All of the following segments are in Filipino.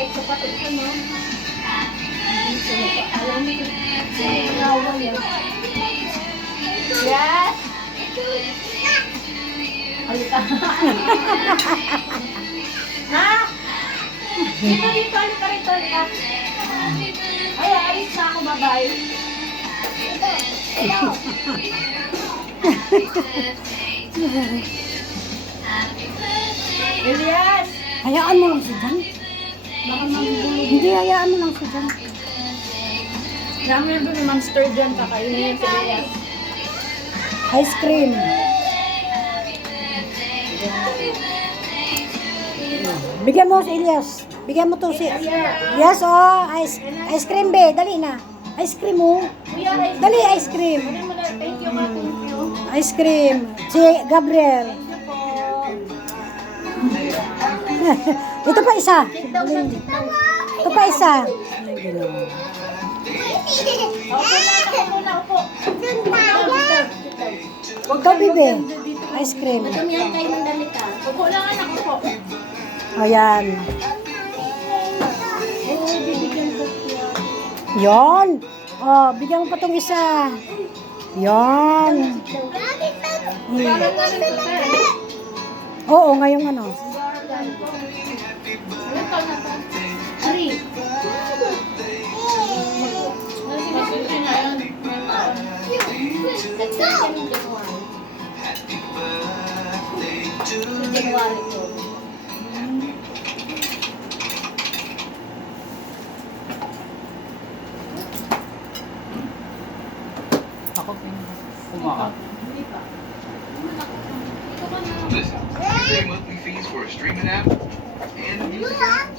mabait sa pati ka, no? Alam mo, nawa yan. Yes! Halika. Ha? Dito, dito, halika rito, halika. Ay, ayos na ako, bye-bye. Ito. Elias! Hayaan mo lang siya dyan. Baka magugulo. Hindi, hayaan mo lang siya dyan. Namin doon ni Monster dyan, kakainin si Elias. Ice cream. Bigyan mo si Elias. Bigyan mo to si... Yes, oh. Ice cream, be. Dali na. Ice cream, oh. Kuya, Dali, ice cream. thank you, ma. Thank you. Ice cream. Si Gabriel. Ito pa isa. Ito pa isa. Opo na, ako muna, opo. Ikaw, bibe. Ice cream. Tumihan kayo ng damit, ha? Opo lang, anak, opo. Ayan. Oo, bibigyan ko siya. Yon. Oh, bigyan mo pa tong isa. Yon. Parang nga rin ito, sir. Oo, ngayong ano. Ilan taon na to? Ari. Masusunod na yun. January to. Ako kumaka. Listen, pay monthly fees for a streaming app and a music app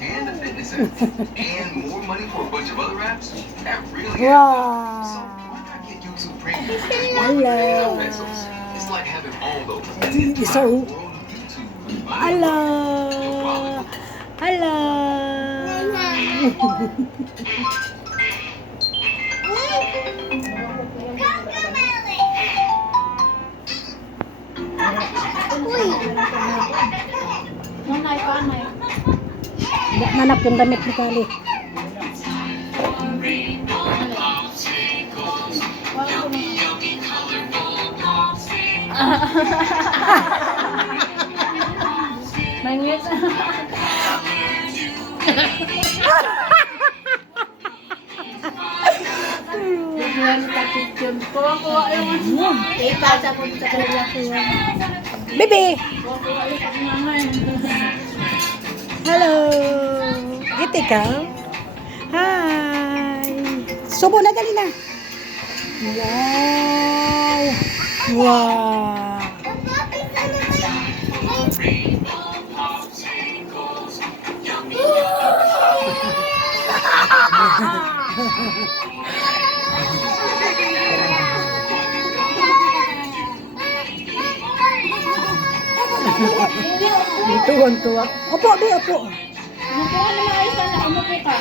and a fitness app and more money for a bunch of other apps. That really adds up. So why not get YouTube Premium for just $1 pesos? It's like having all those and the entire world of YouTube. Ala. Ala. Nanay, panay. Manak yung damit ni Kali. Mangit. Bigyan ka kitchen. Kuha-kuha yung ipasa ko sa kanya ko yan. Bibi. Kuha-kuha yung pagmamay. Hello. Ito ka? Hi. Subo na, dali na. Wow. Wow. Tuwan-tuwa. Opo, Bi, opo. Nakuha na maayos na umupo ka.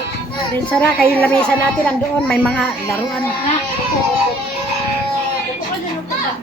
Din Sara, kayo lamesa natin nandoon. May mga laruan. Na, upo, upo. Upo ka dyan, upo ka.